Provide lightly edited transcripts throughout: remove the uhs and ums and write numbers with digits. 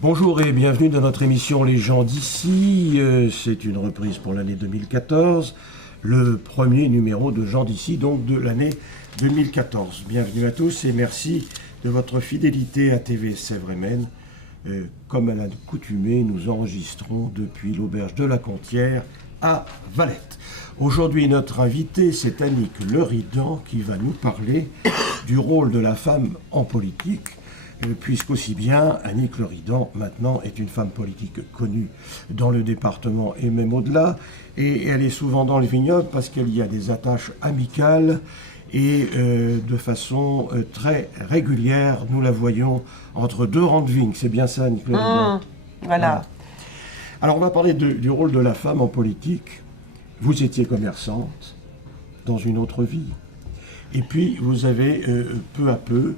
Bonjour et bienvenue dans notre émission Les gens d'ici. C'est une reprise pour l'année 2014, le premier numéro de Gens d'ici, donc de l'année 2014. Bienvenue à tous et merci de votre fidélité à TV Sèvres-et-Maine. Comme à l'accoutumée, nous enregistrons depuis l'auberge de la Contière à Valette. Aujourd'hui, notre invité, c'est Annick Leridan qui va nous parler du rôle de la femme en politique. Puisqu'aussi bien Annick Leridan maintenant est une femme politique connue dans le département et même au-delà, et elle est souvent dans le vignoble parce qu'il y a des attaches amicales et de façon très régulière, nous la voyons entre deux rangs de vignes. C'est bien ça, Annick Leridan? Voilà. Alors on va parler du rôle de la femme en politique. Vous étiez commerçante dans une autre vie, et puis vous avez peu à peu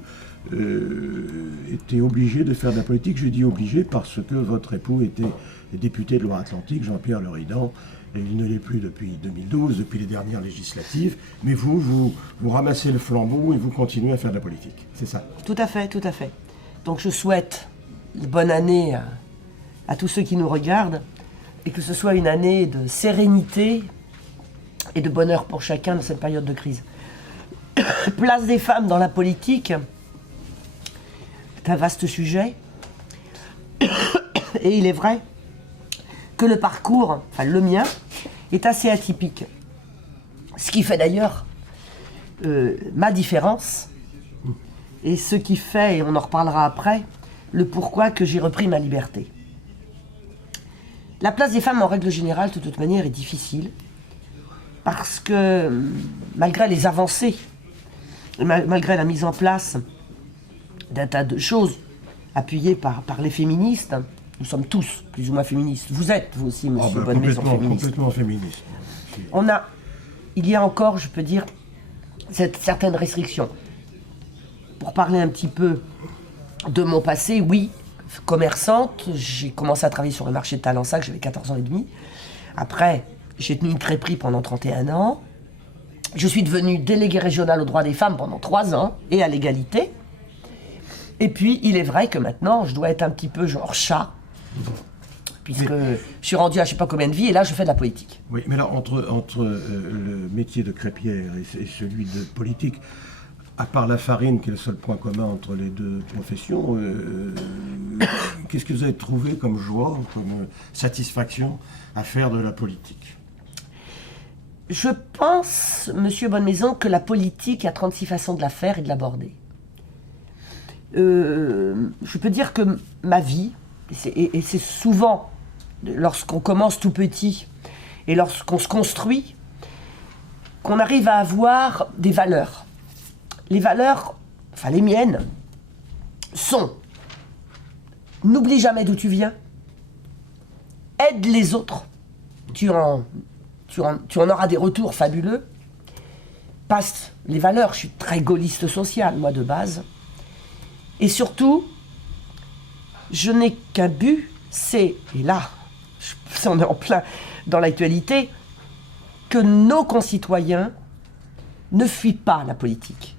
était obligé de faire de la politique. Je dis obligé parce que votre époux était député de Loire-Atlantique, Jean-Pierre Leridan, et il ne l'est plus depuis 2012, depuis les dernières législatives, mais vous ramassez le flambeau et vous continuez à faire de la politique, c'est ça? Tout à fait, tout à fait. Donc je souhaite une bonne année à tous ceux qui nous regardent, et que ce soit une année de sérénité et de bonheur pour chacun dans cette période de crise. Place des femmes dans la politique, un vaste sujet, et il est vrai que le parcours, enfin le mien, est assez atypique. Ce qui fait d'ailleurs ma différence, et ce qui fait, et on en reparlera après, le pourquoi que j'ai repris ma liberté. La place des femmes en règle générale, de toute manière, est difficile, parce que malgré les avancées, malgré la mise en place d'un tas de choses appuyées par les féministes. Nous sommes tous plus ou moins féministes. Vous êtes, vous aussi, monsieur Bonnemaison, féministe. Complètement féministe. Il y a encore, je peux dire, certaines restrictions. Pour parler un petit peu de mon passé, oui, commerçante, j'ai commencé à travailler sur le marché de Talensac, j'avais 14 ans et demi. Après, j'ai tenu une crêperie pendant 31 ans. Je suis devenue déléguée régionale aux droits des femmes pendant 3 ans, et à l'égalité. Et puis, il est vrai que maintenant, je dois être un petit peu genre chat, puisque je suis rendu à je ne sais pas combien de vies, et là, je fais de la politique. Oui, mais là, entre le métier de crêpière et celui de politique, à part la farine, qui est le seul point commun entre les deux professions, qu'est-ce que vous avez trouvé comme joie, comme satisfaction à faire de la politique? Je pense, monsieur Bonnemaison, que la politique a 36 façons de la faire et de l'aborder. Je peux dire que ma vie, et c'est souvent lorsqu'on commence tout petit et lorsqu'on se construit, qu'on arrive à avoir des valeurs. Les valeurs, enfin les miennes, sont: n'oublie jamais d'où tu viens, aide les autres, tu en auras des retours fabuleux, passe les valeurs, je suis très gaulliste social, moi de base. Et surtout, je n'ai qu'un but, c'est, et là, on est en plein dans l'actualité, que nos concitoyens ne fuient pas la politique.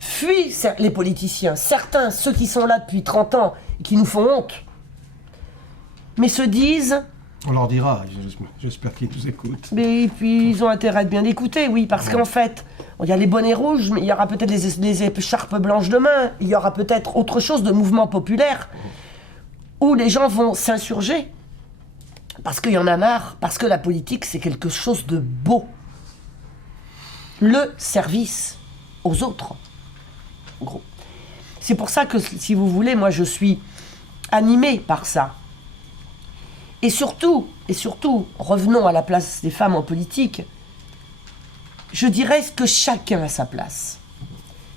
Fuient les politiciens, certains, ceux qui sont là depuis 30 ans, et qui nous font honte, mais se disent... On leur dira, j'espère qu'ils nous écoutent. Mais puis ils ont intérêt à bien écouter, oui, parce qu'en fait, il y a les bonnets rouges, mais il y aura peut-être les écharpes blanches demain, il y aura peut-être autre chose de mouvement populaire, où les gens vont s'insurger, parce qu'il y en a marre, parce que la politique, c'est quelque chose de beau. Le service aux autres, en gros. C'est pour ça que, si vous voulez, moi je suis animée par ça. Et surtout, revenons à la place des femmes en politique, je dirais que chacun a sa place.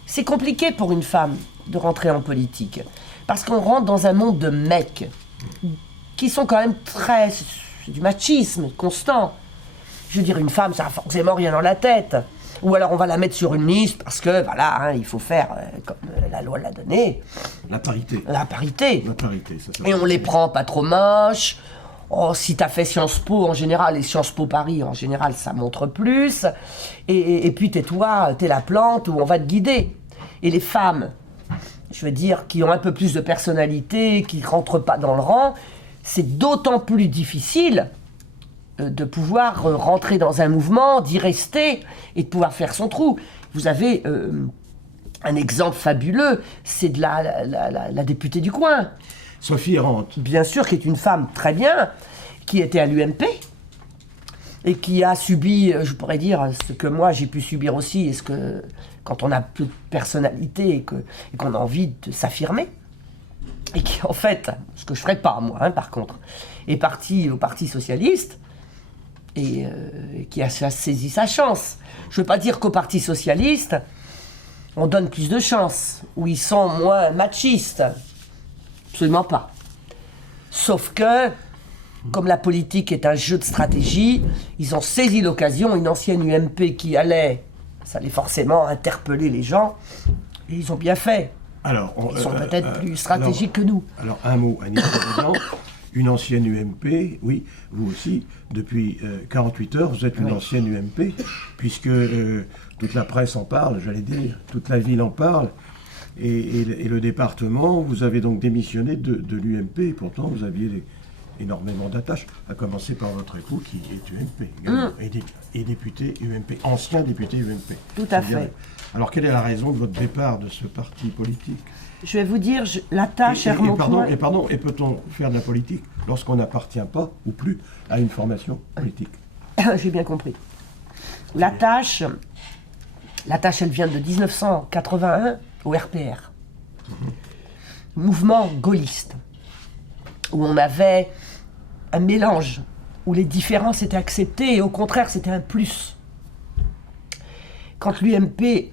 C'est compliqué pour une femme de rentrer en politique, parce qu'on rentre dans un monde de mecs qui sont quand même très... C'est du machisme constant. Je veux dire, une femme, ça n'a forcément rien dans la tête. Ou alors on va la mettre sur une liste parce que, voilà, hein, il faut faire comme la loi l'a donné. La parité. La parité. La parité, ça. Et on les prend pas trop moches. Oh, si t'as fait Sciences Po en général, et Sciences Po Paris en général, ça montre plus. Et puis tais-toi, t'es la plante où on va te guider. Et les femmes, je veux dire, qui ont un peu plus de personnalité, qui rentrent pas dans le rang, c'est d'autant plus difficile de pouvoir rentrer dans un mouvement, d'y rester et de pouvoir faire son trou. Vous avez un exemple fabuleux, c'est de la députée du coin. Sophie Errant. Bien sûr, qui est une femme très bien, qui était à l'UMP et qui a subi, je pourrais dire, ce que moi j'ai pu subir aussi, et ce que, quand on a peu de personnalité et qu'on a envie de s'affirmer, et qui en fait, ce que je ferais pas moi, hein, par contre, est parti au Parti Socialiste, et qui a saisi sa chance. Je ne veux pas dire qu'au Parti Socialiste, on donne plus de chance, ou ils sont moins machistes. Absolument pas. Sauf que, comme la politique est un jeu de stratégie, ils ont saisi l'occasion, une ancienne UMP qui allait, ça allait forcément interpeller les gens, et ils ont bien fait. Alors, ils sont peut-être plus stratégiques que nous. Alors, un mot, Annie Président. Une ancienne UMP, oui, vous aussi, depuis 48 heures, vous êtes une ancienne UMP, puisque toute la presse en parle, j'allais dire, toute la ville en parle, et le département, vous avez donc démissionné de l'UMP, pourtant vous aviez énormément d'attaches, à commencer par votre époux qui est UMP, et député UMP, ancien député UMP. Tout à fait. Alors, quelle est la raison de votre départ de ce parti politique ? Je vais vous dire, la tâche est remontée. Et peut-on faire de la politique lorsqu'on n'appartient pas ou plus à une formation politique ? J'ai bien compris. La tâche, elle vient de 1981 au RPR. Mouvement gaulliste, où on avait un mélange, où les différences étaient acceptées et au contraire c'était un plus. Quand l'UMP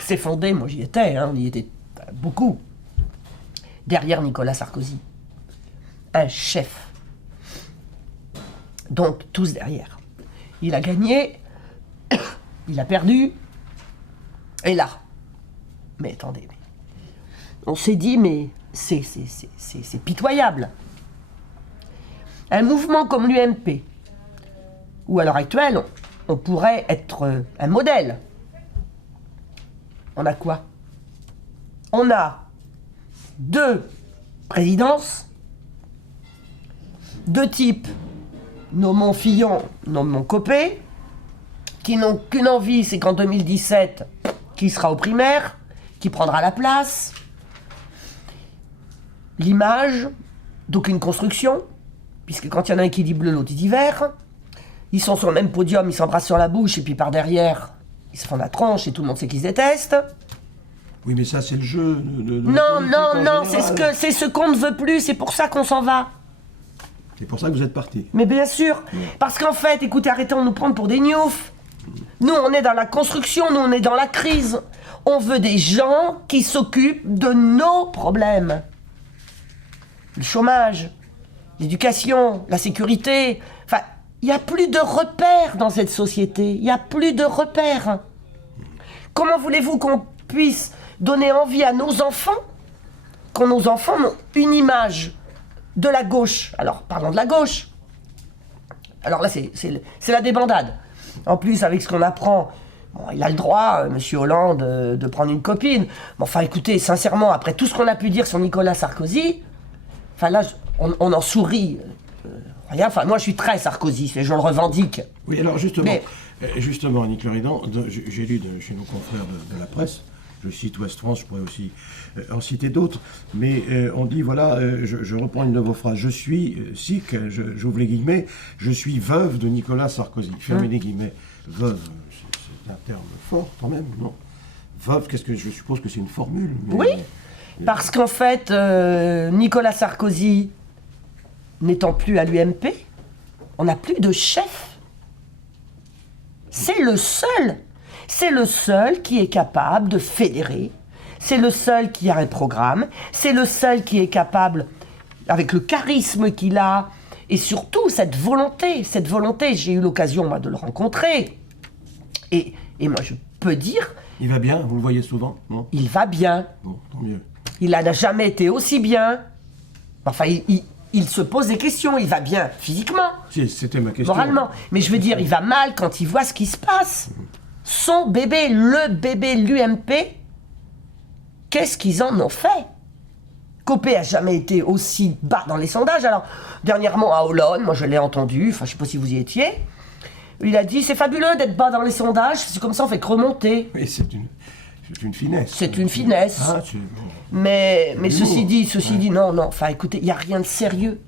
s'est fondée, moi j'y étais, hein, on y était beaucoup, derrière Nicolas Sarkozy. Un chef. Donc, tous derrière. Il a gagné, il a perdu, et là. Mais attendez, on s'est dit, mais c'est pitoyable. Un mouvement comme l'UMP, où à l'heure actuelle, on pourrait être un modèle. On a quoi ? On a 2 présidences, 2 types, nommons Fillon, nommons Copé, qui n'ont qu'une envie, c'est qu'en 2017, qui sera aux primaires, qui prendra la place, l'image d'aucune construction, puisque quand il y en a un qui dit bleu, l'autre il dit vert, ils sont sur le même podium, ils s'embrassent sur la bouche, et puis par derrière, ils se font la tronche, et tout le monde sait qu'ils se détestent. Oui, mais ça, c'est le jeu de Non, c'est ce qu'on ne veut plus, c'est pour ça qu'on s'en va. C'est pour ça que vous êtes parti. Mais bien sûr, parce qu'en fait, écoutez, arrêtons de nous prendre pour des gnoufs. Nous, on est dans la construction, nous, on est dans la crise. On veut des gens qui s'occupent de nos problèmes. Le chômage, l'éducation, la sécurité. Enfin, il n'y a plus de repères dans cette société. Il n'y a plus de repères. Comment voulez-vous qu'on puisse donner envie à nos enfants, quand nos enfants ont une image de la gauche. Alors, parlons de la gauche. Alors là, c'est la débandade. En plus, avec ce qu'on apprend, bon, il a le droit, Monsieur Hollande, de prendre une copine. Mais enfin, écoutez, sincèrement, après tout ce qu'on a pu dire sur Nicolas Sarkozy, enfin là, on en sourit. Rien. Enfin, moi, je suis très Sarkozy, et je le revendique. Oui, alors justement, Annie Cléridan, j'ai lu chez nos confrères de la presse, je cite Ouest France, je pourrais aussi en citer d'autres, mais on dit, voilà, je reprends une de vos phrases, je suis sikh, j'ouvre les guillemets, je suis veuve de Nicolas Sarkozy. Fermez les guillemets. Veuve, c'est un terme fort quand même, non ? Veuve, je suppose que c'est une formule. Mais, oui, parce qu'en fait, Nicolas Sarkozy n'étant plus à l'UMP, on n'a plus de chef. C'est le seul. C'est le seul qui est capable de fédérer. C'est le seul qui a un programme. C'est le seul qui est capable avec le charisme qu'il a, et surtout cette volonté, j'ai eu l'occasion moi, de le rencontrer. Et moi je peux dire... Il va bien, vous le voyez souvent, non? Il va bien. Bon, tant mieux. Il n'a jamais été aussi bien. Enfin, il se pose des questions, il va bien physiquement. Si, c'était ma question. Moralement. Mais je veux dire, il va mal quand il voit ce qui se passe. Son bébé, le bébé, l'UMP, qu'est-ce qu'ils en ont fait? Copé a jamais été aussi bas dans les sondages. Alors, dernièrement à Hollande, moi je l'ai entendu, enfin je sais pas si vous y étiez, il a dit c'est fabuleux d'être bas dans les sondages, c'est comme ça on fait que remonter. Oui, c'est une finesse. C'est une finesse. Ah, Mais ceci dit, non, enfin écoutez, il n'y a rien de sérieux.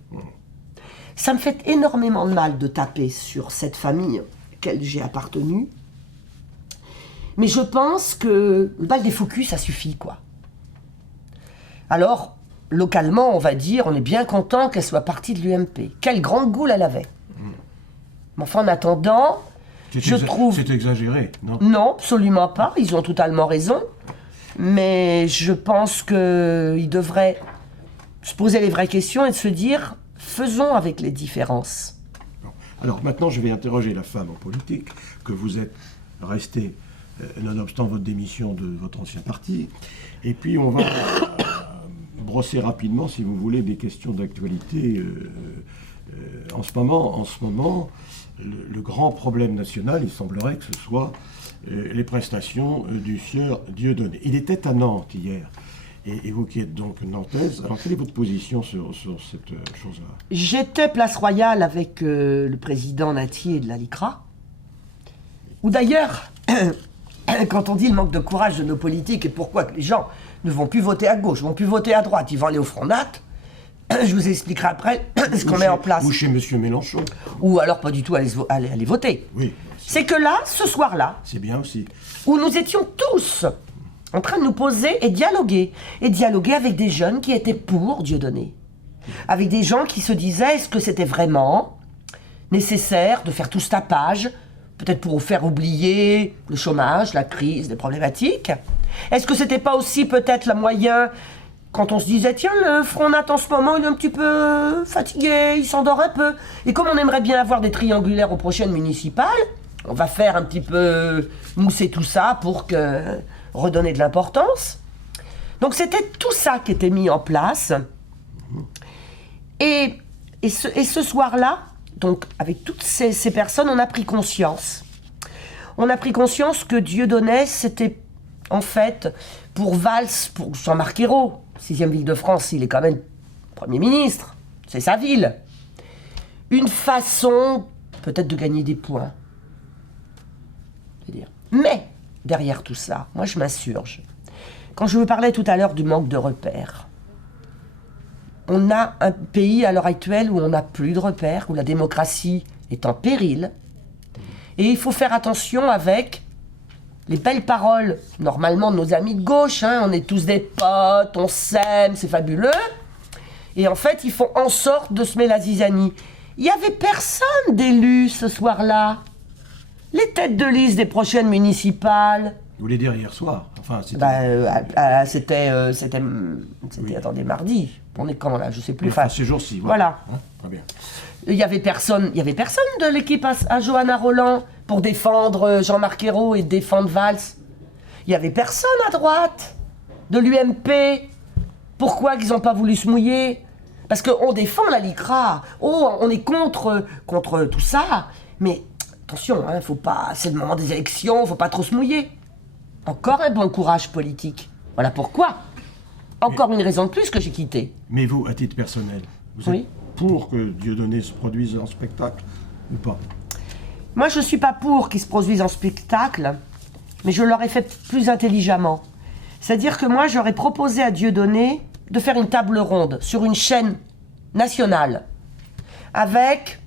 Ça me fait énormément de mal de taper sur cette famille à laquelle j'ai appartenu. Mais je pense que le bal des faux culs, ça suffit, quoi. Alors, localement, on va dire, on est bien content qu'elle soit partie de l'UMP. Quelle grande goule elle avait. Mais enfin, en attendant, je trouve... C'est exagéré, non? Non, absolument pas. Ils ont totalement raison. Mais je pense qu'ils devraient se poser les vraies questions et de se dire, faisons avec les différences. Alors maintenant, je vais interroger la femme en politique, que vous êtes restée, nonobstant votre démission de votre ancien parti. Et puis on va brosser rapidement, si vous voulez, des questions d'actualité. En ce moment, le grand problème national, il semblerait que ce soit les prestations du sieur Dieudonné. Il était à Nantes hier, et vous qui êtes donc nantaise, alors quelle est votre position sur cette chose-là? J'étais place Royale avec le président Natier de la LICRA, où d'ailleurs, quand on dit le manque de courage de nos politiques et pourquoi que les gens ne vont plus voter à gauche, vont plus voter à droite, ils vont aller au Front Nat, je vous expliquerai après ce qu'on met en place. Ou chez M. Mélenchon. Ou alors pas du tout aller voter. Oui. C'est que là, ce soir-là, c'est bien aussi, où nous étions tous en train de nous poser et dialoguer avec des jeunes qui étaient pour Dieudonné, avec des gens qui se disaient, est-ce que c'était vraiment nécessaire de faire tout ce tapage, peut-être pour faire oublier le chômage, la crise, les problématiques? Est-ce que c'était pas aussi peut-être le moyen, quand on se disait, tiens, le Front Nat en ce moment, il est un petit peu fatigué, il s'endort un peu, et comme on aimerait bien avoir des triangulaires aux prochaines municipales, on va faire un petit peu mousser tout ça pour redonner de l'importance. Donc c'était tout ça qui était mis en place. Et ce soir-là, donc avec toutes ces personnes, on a pris conscience. On a pris conscience que Dieudonné, c'était en fait pour Valls, pour Jean-Marc Ayrault, 6e ville de France, il est quand même Premier ministre, c'est sa ville. Une façon peut-être de gagner des points. Mais, derrière tout ça, moi je m'insurge. Quand je vous parlais tout à l'heure du manque de repères, on a un pays à l'heure actuelle où on n'a plus de repères, où la démocratie est en péril. Et il faut faire attention avec les belles paroles, normalement de nos amis de gauche, hein, on est tous des potes, on s'aime, c'est fabuleux. Et en fait, ils font en sorte de semer la zizanie. Il n'y avait personne d'élu ce soir-là. Les têtes de liste des prochaines municipales. Vous voulez dire hier soir? Enfin, c'était... C'était, attendez, mardi. On est quand là? Je sais plus. Enfin, ces jours-ci. Voilà. Hein, très bien. Il y avait personne de l'équipe à Johanna Roland pour défendre Jean-Marc Ayrault et défendre Valls. Il y avait personne à droite de l'UMP. Pourquoi qu'ils n'ont pas voulu se mouiller? Parce qu'on défend la LICRA. Oh, on est contre tout ça. Mais attention, hein, faut pas. C'est le moment des élections, faut pas trop se mouiller. Encore un bon courage politique. Voilà pourquoi. Encore une raison de plus que j'ai quitté. Mais vous, à titre personnel, vous êtes pour que Dieudonné se produise en spectacle ou pas? Moi, je ne suis pas pour qu'il se produise en spectacle, mais je l'aurais fait plus intelligemment. C'est-à-dire que moi, j'aurais proposé à Dieudonné de faire une table ronde sur une chaîne nationale avec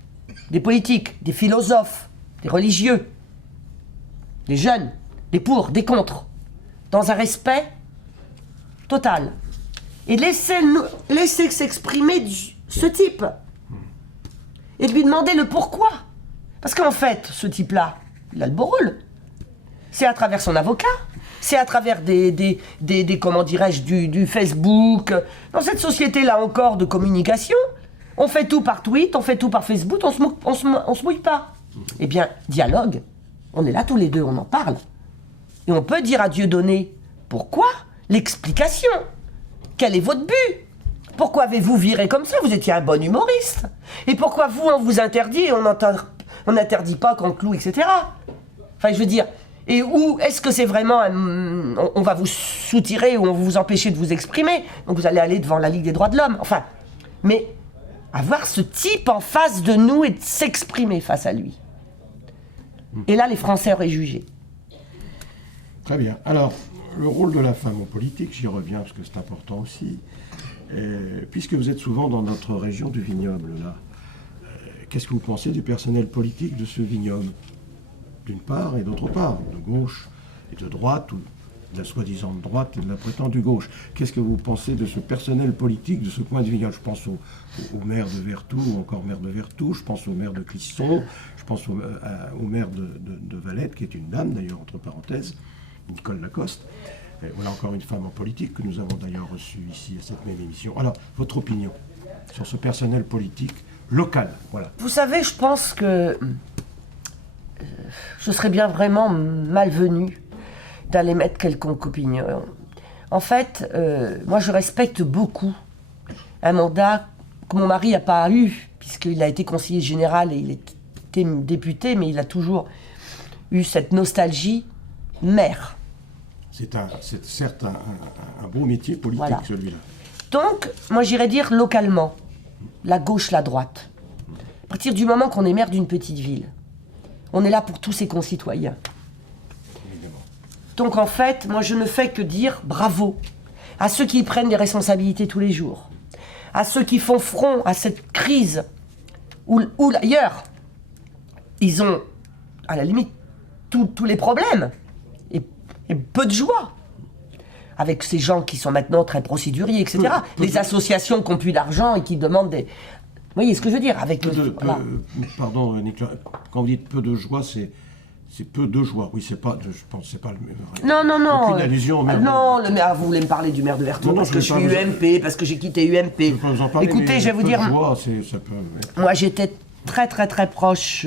des politiques, des philosophes, des religieux, des jeunes, des pour, des contre, dans un respect total. Et laisser s'exprimer ce type. Et de lui demander le pourquoi. Parce qu'en fait, ce type-là, il a le beau rôle. C'est à travers son avocat C'est à travers comment dirais-je, du Facebook. Dans cette société-là encore de communication, on fait tout par tweet, on fait tout par Facebook, on se mouille pas. Eh bien, dialogue. On est là tous les deux, on en parle. Et on peut dire à Dieudonné, pourquoi? L'explication. Quel est votre but? Pourquoi avez-vous viré comme ça? Vous étiez un bon humoriste. Et pourquoi vous, on vous interdit et on n'interdit pas qu'on cloue, etc. Enfin, je veux dire, et où est-ce que c'est vraiment on va vous soutirer ou on va vous empêcher de vous exprimer? Donc vous allez aller devant la Ligue des droits de l'homme. Enfin, mais avoir ce type en face de nous et de s'exprimer face à lui. Et là, les Français auraient jugé. Très bien. Alors, le rôle de la femme en politique, j'y reviens parce que c'est important aussi. Puisque vous êtes souvent dans notre région du vignoble, là, qu'est-ce que vous pensez du personnel politique de ce vignoble? D'une part et d'autre part, de gauche et de droite, ou de la soi-disant droite et de la prétendue gauche. Qu'est-ce que vous pensez de ce personnel politique de ce coin du vignoble? Je pense au maire de Vertou, ou encore maire de Vertou, je pense au maire de Clisson, je pense au maire de Valette, qui est une dame d'ailleurs, entre parenthèses, Nicole Lacoste. Et voilà encore une femme en politique que nous avons d'ailleurs reçue ici à cette même émission. Alors, votre opinion sur ce personnel politique local, voilà. Vous savez, je pense que je serais bien vraiment malvenue d'aller mettre quelconque opinion. En fait, moi je respecte beaucoup un mandat que mon mari n'a pas eu, puisqu'il a été conseiller général et il était député, mais il a toujours eu cette nostalgie maire. C'est certes un beau métier politique, voilà. Celui-là. Donc, moi j'irais dire localement, la gauche, la droite. À partir du moment qu'on est maire d'une petite ville, on est là pour tous ses concitoyens. Évidemment. Donc en fait, moi je ne fais que dire bravo à ceux qui prennent des responsabilités tous les jours, à ceux qui font front à cette crise, où ailleurs, ils ont, à la limite, tous les problèmes, et peu de joie. Avec ces gens qui sont maintenant très procéduriers, etc. Les associations qui n'ont plus d'argent et qui demandent des... Vous voyez ce que je veux dire avec Pardon, Nicolas, quand vous dites peu de joie, c'est peu de joie. Oui, c'est pas, je pense, c'est pas le. Non. Aucune allusion au maire. Non, le maire, vous voulez me parler du maire de Vertou parce que je suis UMP, parce que j'ai quitté UMP. Je peux vous en parler, écoutez, je vais vous dire. Joie, ça peut... Moi, j'étais très proche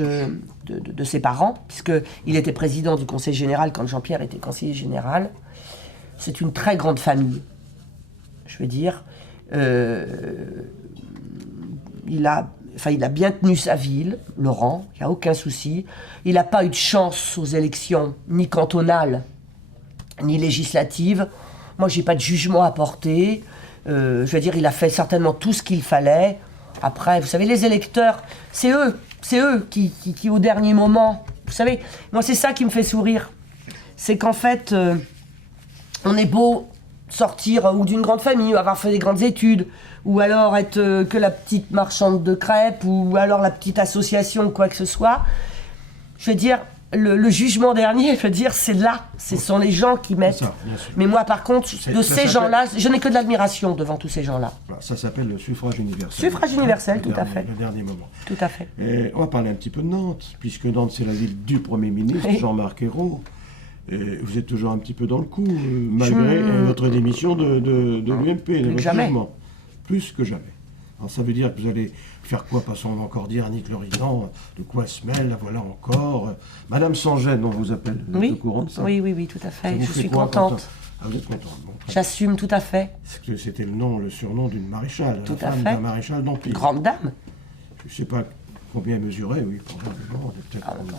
de ses parents, puisqu'il était président du conseil général quand Jean-Pierre était conseiller général. C'est une très grande famille, je veux dire. Il a bien tenu sa ville, Laurent, il n'y a aucun souci. Il n'a pas eu de chance aux élections, ni cantonales, ni législatives. Moi, je n'ai pas de jugement à porter. Je veux dire, il a fait certainement tout ce qu'il fallait. Après, vous savez, les électeurs, c'est eux qui, au dernier moment... Vous savez, moi, c'est ça qui me fait sourire. C'est qu'en fait, on est beau sortir ou d'une grande famille, ou avoir fait des grandes études, ou alors être que la petite marchande de crêpes, ou alors la petite association, quoi que ce soit. Je veux dire, le jugement dernier, je veux dire, c'est là. Ce sont les gens qui mettent... Ça, mais moi, par contre, de ces gens-là, je n'ai que de l'admiration devant tous ces gens-là. Ça s'appelle le suffrage universel. Suffrage universel, tout à fait. Le dernier moment. Tout à fait. Et on va parler un petit peu de Nantes, puisque Nantes, c'est la ville du Premier ministre, Jean-Marc Ayrault. Et vous êtes toujours un petit peu dans le coup, malgré votre démission de l'UMP. Jamais. Plus que jamais. Alors ça veut dire que vous allez faire quoi? Passons encore dire Annick Loridan, de quoi se mêle, la voilà encore. Madame Sans-Gêne, on vous appelle, vous êtes au courant de ça? Oui, tout à fait. Je suis contente. Ah, vous êtes contente. Bon, j'assume tout à fait. C'était le surnom d'une maréchale, tout la femme d'un maréchal d'Empire. Grande dame. Je ne sais pas combien mesurait, oui, probablement.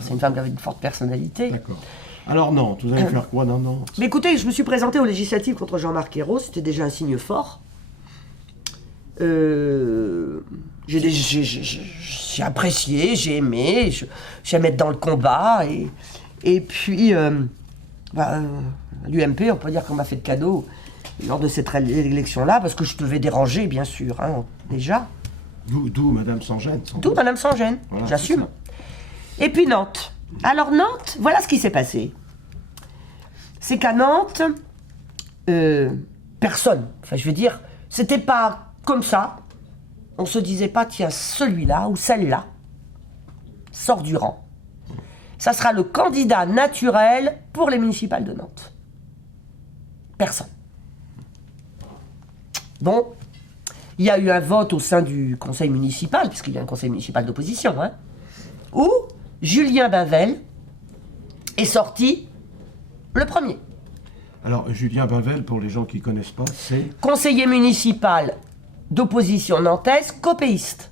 C'est une femme qui avait une forte personnalité. D'accord. Alors Nantes, vous allez faire quoi dans Nantes? Mais écoutez, je me suis présenté aux législatives contre Jean-Marc Ayrault, c'était déjà un signe fort. J'ai apprécié, j'ai aimé, j'aime être dans le combat. Et puis, l'UMP, on peut dire qu'on m'a fait de cadeau lors de cette élection-là, parce que je devais déranger, bien sûr, hein, déjà. D'où Madame Sans-Gêne. D'où Madame Sans-Gêne, voilà, j'assume. Et puis Nantes. Alors Nantes, voilà ce qui s'est passé. C'est qu'à Nantes, personne, enfin je veux dire, c'était pas comme ça. On se disait pas, tiens, celui-là ou celle-là sort du rang. Ça sera le candidat naturel pour les municipales de Nantes. Personne. Bon, il y a eu un vote au sein du conseil municipal, puisqu'il y a un conseil municipal d'opposition, hein, où Julien Bavel est sorti le premier. Alors, Julien Bavel, pour les gens qui ne connaissent pas, c'est Conseiller municipal d'opposition nantaise, copéiste.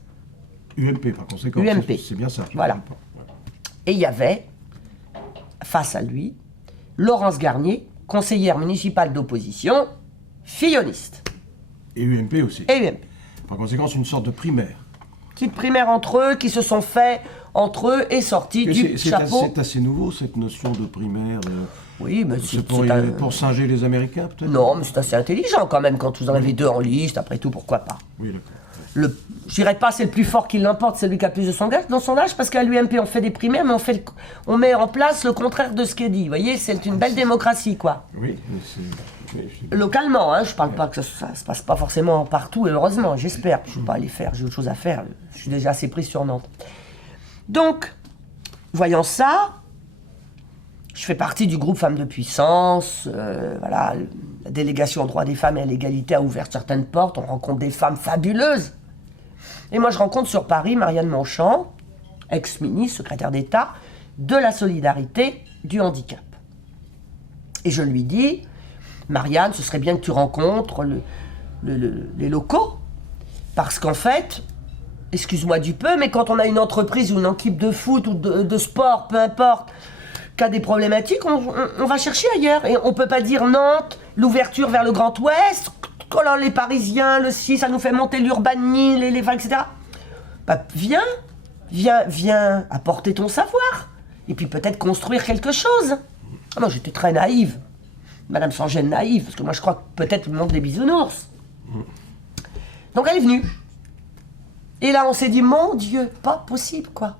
UMP, par conséquent. UMP. C'est bien ça. Voilà. Et il y avait, face à lui, Laurence Garnier, conseillère municipale d'opposition, filloniste. Et UMP aussi. Et UMP. Par conséquent, c'est une sorte de primaire. Petite primaire entre eux, qui se sont faits entre eux et sortis du chapeau. C'est assez nouveau, cette notion de primaire. Oui, mais C'est pour singer les Américains, peut-être? Non, mais c'est assez intelligent quand même, quand vous en avez deux en liste, après tout, pourquoi pas. Oui, d'accord. Je dirais pas c'est le plus fort qui l'emporte, c'est celui qui a plus de dans son âge, parce qu'à l'UMP on fait des primaires, mais on met en place le contraire de ce qui est dit. Vous voyez, c'est une belle démocratie, quoi. Oui, Localement, hein, je parle pas que ça se passe pas forcément partout, et heureusement, j'espère. Je ne vais pas aller faire, j'ai autre chose à faire. Je suis déjà assez prise sur Nantes. Donc, voyant ça, je fais partie du groupe Femmes de Puissance. Voilà, la délégation aux droits des femmes et à l'égalité a ouvert certaines portes. On rencontre des femmes fabuleuses. Et moi, je rencontre sur Paris Marianne Monchamp, ex-ministre, secrétaire d'État, de la solidarité du handicap. Et je lui dis, Marianne, ce serait bien que tu rencontres les locaux, parce qu'en fait, excuse-moi du peu, mais quand on a une entreprise ou une équipe de foot ou de sport, peu importe, qui a des problématiques, on va chercher ailleurs. Et on peut pas dire Nantes, l'ouverture vers le Grand Ouest, collant les Parisiens, le si, ça nous fait monter l'urbanisme, les etc. Bah, viens apporter ton savoir. Et puis peut-être construire quelque chose. Ah non, j'étais très naïve. Madame Sangène naïve, parce que moi je crois que peut-être le monde des bisounours. Donc elle est venue. Et là on s'est dit, mon Dieu, pas possible quoi.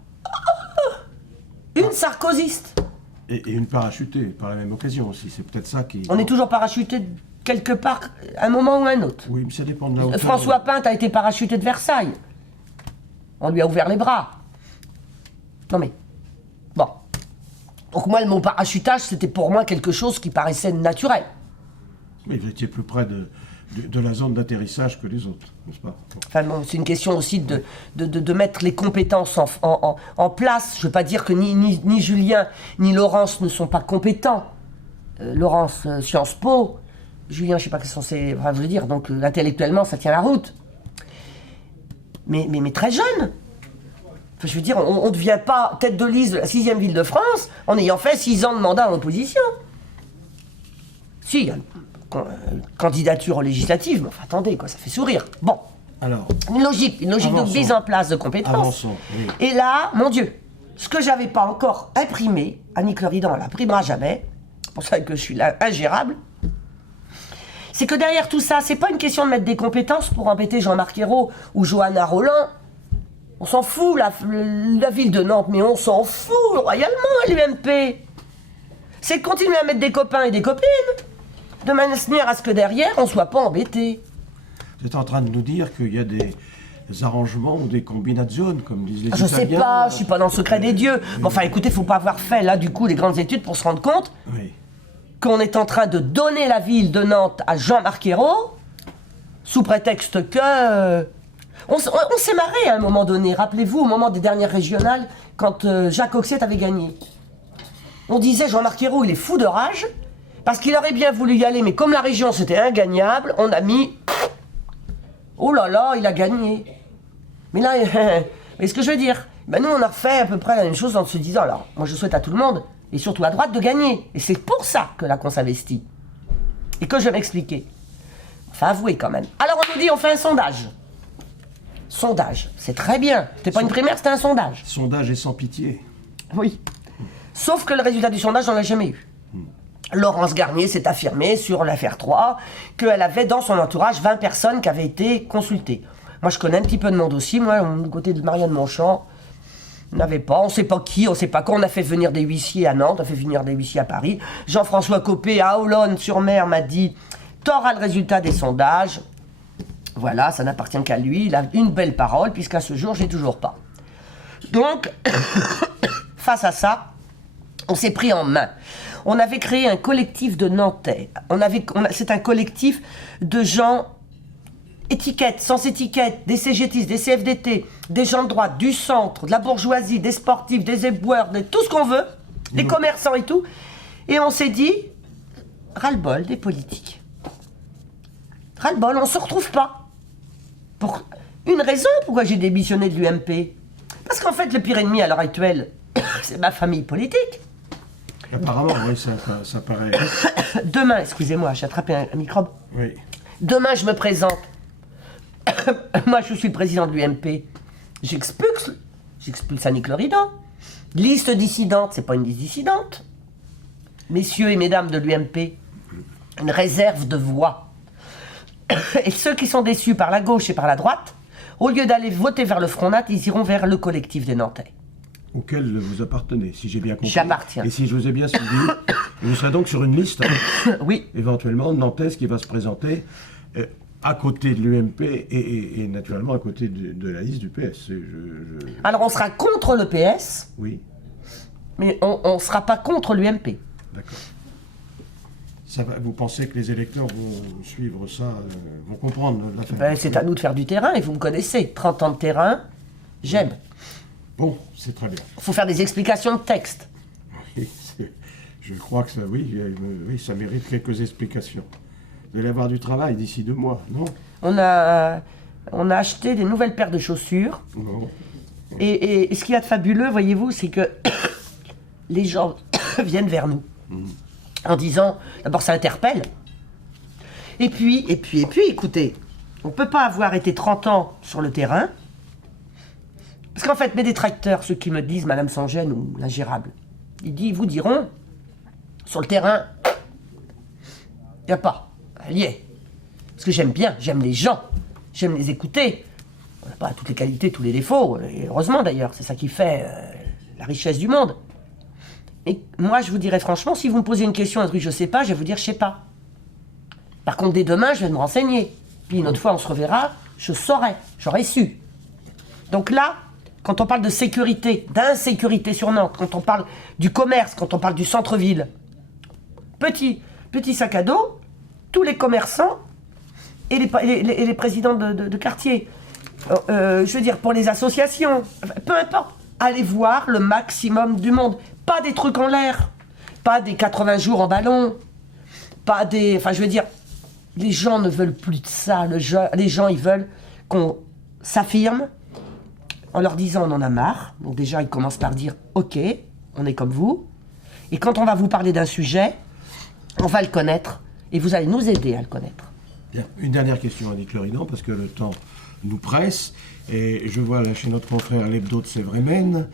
Une sarkozyste. Et une parachutée, par la même occasion aussi, c'est peut-être ça qui... On est toujours parachuté quelque part, à un moment ou à un autre. Oui, mais ça dépend de la hauteur. François Pinte a été parachuté de Versailles. On lui a ouvert les bras. Non mais, bon. Donc moi, le mot parachutage, c'était pour moi quelque chose qui paraissait naturel. Oui, vous étiez plus près de la zone d'atterrissage que les autres, n'est-ce pas? Enfin bon, c'est une question aussi de mettre les compétences en place. Je ne veux pas dire que ni Julien ni Laurence ne sont pas compétents. Laurence, Sciences Po. Julien, je ne sais pas ce que c'est censé... Enfin, je veux dire, donc intellectuellement, ça tient la route. Mais très jeune. Enfin, je veux dire, on ne devient pas tête de liste de la 6e ville de France en ayant fait 6 ans de mandat en opposition. Si, il y a une candidature législative, mais enfin, attendez, quoi, ça fait sourire. Bon. Alors, Une logique de mise en place de compétences. Avançons, oui. Et là, mon Dieu, ce que j'avais pas encore imprimé, Annick Leridan l'imprimera jamais, c'est pour ça que je suis là ingérable, c'est que derrière tout ça, c'est pas une question de mettre des compétences pour embêter Jean-Marc Ayrault ou Johanna Rolland. On s'en fout, la ville de Nantes, mais on s'en fout royalement à l'UMP. C'est de continuer à mettre des copains et des copines, de manière à ce que derrière, on soit pas embêté. Vous êtes en train de nous dire qu'il y a des arrangements ou des combinations, comme disent les Je sais Italiens. pas, je suis pas dans le secret des dieux. Mais enfin, écoutez, faut pas avoir fait, là, du coup, les grandes études pour se rendre compte Oui. qu'on est en train de donner la ville de Nantes à Jean-Marc Ayrault, sous prétexte que... On s'est marré à un moment donné, rappelez-vous, au moment des dernières régionales, quand Jacques Oxet avait gagné. On disait Jean-Marc Ayrault, il est fou de rage, parce qu'il aurait bien voulu y aller, mais comme la région c'était ingagnable, on a mis... Oh là là, il a gagné. Mais là, mais ce que je veux dire, ben nous on a refait à peu près la même chose en se disant, alors, moi je souhaite à tout le monde, et surtout à droite, de gagner. Et c'est pour ça que la con s'investit. Et que je vais m'expliquer. Enfin, avouez quand même. Alors on nous dit, on fait un sondage. Sondage, c'est très bien. C'était pas une primaire, c'était un sondage. Sondage est sans pitié. Oui. Sauf que le résultat du sondage, on l'a jamais eu. Laurence Garnier s'est affirmée sur l'affaire 3 qu'elle avait dans son entourage 20 personnes qui avaient été consultées. Moi, je connais un petit peu de mon dossier. Moi, du côté de Marianne Monchamp, on n'avait pas, on ne sait pas qui, on ne sait pas quand. On a fait venir des huissiers à Nantes, on a fait venir des huissiers à Paris. Jean-François Copé à Aulonne-sur-Mer m'a dit « T'auras le résultat des sondages ». Voilà, ça n'appartient qu'à lui. Il a une belle parole, puisqu'à ce jour, j'ai toujours pas. Donc, face à ça, on s'est pris en main. On avait créé un collectif de Nantais. C'est un collectif de gens étiquettes, sans étiquette, des CGTistes, des CFDT, des gens de droite, du centre, de la bourgeoisie, des sportifs, des éboueurs, de tout ce qu'on veut, des commerçants et tout. Et on s'est dit, ras-le-bol des politiques. Ras-le-bol, on se retrouve pas. Pour une raison pourquoi j'ai démissionné de l'UMP. Parce qu'en fait, le pire ennemi à l'heure actuelle, c'est ma famille politique. Apparemment, oui, ça paraît. Demain, excusez-moi, j'ai attrapé un microbe. Oui. Demain, je me présente. Moi, je suis le président de l'UMP. J'expulse Annick Le Rideau. Liste dissidente, c'est pas une liste dissidente. Messieurs et mesdames de l'UMP, une réserve de voix. Et ceux qui sont déçus par la gauche et par la droite, au lieu d'aller voter vers le Front Nat, ils iront vers le collectif des Nantais. Auquel vous appartenez, si j'ai bien compris. J'appartiens. Et si je vous ai bien suivi, vous serez donc sur une liste, Oui. éventuellement, nantaise qui va se présenter à côté de l'UMP et naturellement à côté de la liste du PS. Alors on sera contre le PS, Oui, mais on ne sera pas contre l'UMP. d'accord. Vous pensez que les électeurs vont suivre ça, vont comprendre l'affaire? Ben, c'est à nous de faire du terrain, et vous me connaissez. 30 ans de terrain, j'aime. Bon, c'est très bien. Il faut faire des explications de texte. Oui, je crois que ça, oui, ça mérite quelques explications. Vous allez avoir du travail d'ici 2 mois, non? On a acheté des nouvelles paires de chaussures. Non. Et ce qu'il y a de fabuleux, voyez-vous, c'est que les gens viennent vers nous en disant, d'abord ça interpelle, et puis, écoutez, on ne peut pas avoir été 30 ans sur le terrain, parce qu'en fait, mes détracteurs, ceux qui me disent Madame Sans-Gêne ou l'ingérable, ils vous diront, sur le terrain, il n'y a pas, elle y est. Parce que j'aime les gens, j'aime les écouter. On n'a pas toutes les qualités, tous les défauts, et heureusement d'ailleurs, c'est ça qui fait la richesse du monde. Et moi, je vous dirais franchement, si vous me posez une question, un truc je sais pas, je vais vous dire je sais pas. Par contre, dès demain, je vais me renseigner. Puis une autre fois, on se reverra, je saurai, j'aurai su. Donc là, quand on parle de sécurité, d'insécurité sur Nantes, quand on parle du commerce, quand on parle du centre-ville, petit sac à dos, tous les commerçants et les présidents de quartier, je veux dire, pour les associations, peu importe, allez voir le maximum du monde. Pas des trucs en l'air, pas des 80 jours en ballon, pas des... Enfin, je veux dire, les gens ne veulent plus de ça. Les gens, ils veulent qu'on s'affirme en leur disant on en a marre. Donc déjà, ils commencent par dire ok, on est comme vous. Et quand on va vous parler d'un sujet, on va le connaître et vous allez nous aider à le connaître. Bien. Une dernière question, Annick Le Rideau, parce que le temps nous presse. Et je vois là chez notre confrère l'hebdo de Sévrémen,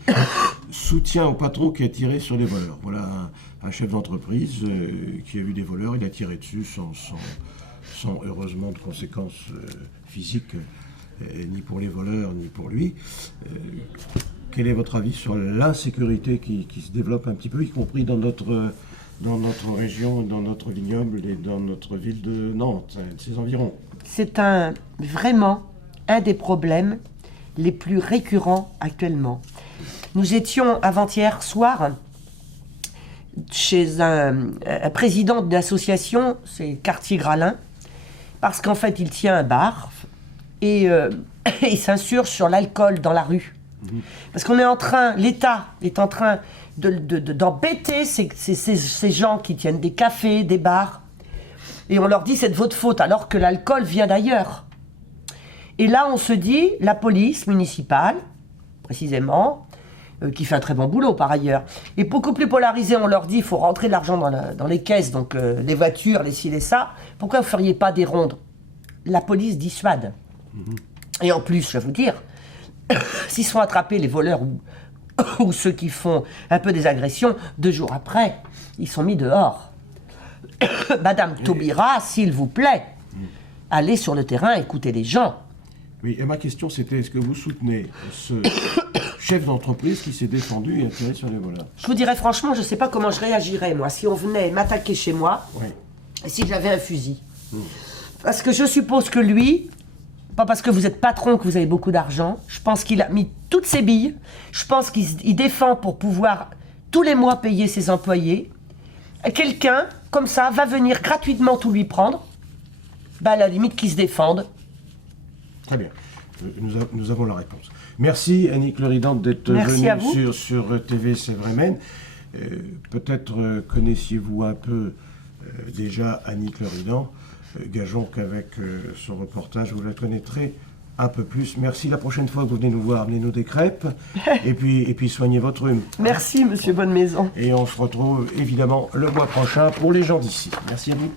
soutien au patron qui a tiré sur les voleurs. Voilà un chef d'entreprise qui a vu des voleurs, il a tiré dessus sans heureusement de conséquences physiques, ni pour les voleurs, ni pour lui. Quel est votre avis sur l'insécurité qui se développe un petit peu, y compris dans notre région, dans notre vignoble et dans notre ville de Nantes, et de ses environs? C'est vraiment un des problèmes les plus récurrents actuellement. Nous étions avant-hier soir chez un président d'une association, c'est Quartier Gralin, parce qu'en fait il tient un bar et il s'insurge sur l'alcool dans la rue. Parce qu'on est l'État est en train d'embêter ces gens qui tiennent des cafés, des bars, et on leur dit c'est de votre faute alors que l'alcool vient d'ailleurs. Et là, on se dit, la police municipale, précisément, qui fait un très bon boulot par ailleurs, est beaucoup plus polarisée. On leur dit, il faut rentrer de l'argent dans les caisses, donc les voitures, les ci, les ça. Pourquoi vous ne feriez pas des rondes? La police dissuade. Et en plus, je vais vous dire, s'ils sont attrapés, les voleurs ou ceux qui font un peu des agressions, 2 jours après, ils sont mis dehors. Madame Taubira, s'il vous plaît, allez sur le terrain, écoutez les gens. Oui, et ma question c'était, est-ce que vous soutenez ce chef d'entreprise qui s'est défendu et a tiré sur les voleurs? Je vous dirais franchement, je ne sais pas comment je réagirais, moi, si on venait m'attaquer chez moi, Oui. et si j'avais un fusil. Parce que je suppose que lui, pas parce que vous êtes patron que vous avez beaucoup d'argent, je pense qu'il a mis toutes ses billes, je pense qu'il défend pour pouvoir tous les mois payer ses employés, quelqu'un, comme ça, va venir gratuitement tout lui prendre, à la limite qu'il se défende. Très bien. Nous avons la réponse. Merci Annick Leridant d'être Merci à venue vous. sur TV Sévremen. Peut-être connaissiez-vous un peu déjà Annick Leridant. Gageons qu'avec son reportage, vous la connaîtrez un peu plus. Merci. La prochaine fois que vous venez nous voir, amenez-nous des crêpes et puis soignez votre rhume. Merci, monsieur Bonnemaison. Et on se retrouve évidemment le mois prochain pour les gens d'ici. Merci à vous.